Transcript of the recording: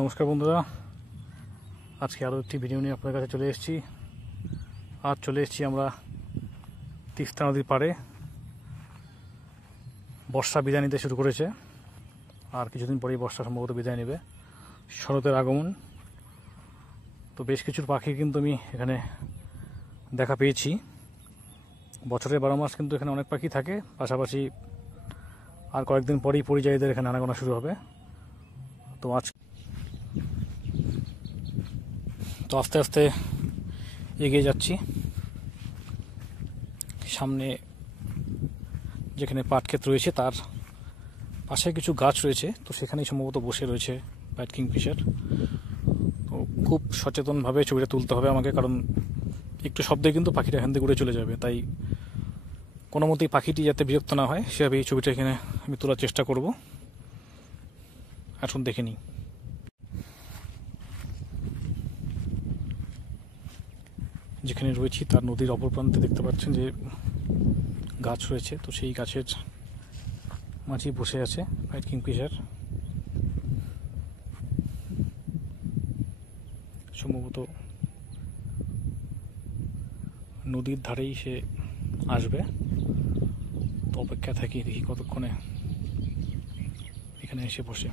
নমস্কার বন্ধুরা, আজকে আরও একটি ভিডিও নিয়ে আপনাদের কাছে চলে এসেছি। আজ চলে এসেছি আমরা তিস্তা নদীর পাড়ে। বর্ষা বিদায় নিতে শুরু করেছে, আর কিছুদিন পরেই বর্ষা সম্ভবত বিদায় নেবে, শরতের আগমন। তো বেশ কিছু পাখি কিন্তু আমি এখানে দেখা পেয়েছি। বছরের 12 মাস কিন্তু এখানে অনেক পাখি থাকে, পাশাপাশি আর কয়েকদিন পরেই পরিযায়ীদের এখানে আনাগোনা শুরু হবে। তো আস্তে আস্তে এগিয়ে যাচ্ছি। সামনে যেখানে পাট ক্ষেত রয়েছে তার পাশে কিছু গাছ রয়েছে, তো সেখানেই সম্ভবত বসে রয়েছে হোয়াইট কিংফিশার। তো খুব সচেতনভাবে ছবিটা তুলতে হবে আমাকে, কারণ একটু শব্দে কিন্তু পাখিটা এখান থেকে উড়ে চলে যাবে। তাই কোনো মতেই পাখিটি যাতে বিরক্ত না হয় সেভাবে এই ছবিটা এখানে আমি তোলার চেষ্টা করব। এখন দেখে নিই। যেখানে রয়েছি তার নদীর অপর প্রান্তে দেখতে পাচ্ছেন যে গাছ রয়েছে, তো সেই গাছের মাঝেই বসে আছে হোয়াইট কিংফিশার। সম্ভবত নদীর ধারেই সে আসবে, তো অপেক্ষা থাকি, দেখি কতক্ষণে এখানে এসে বসে।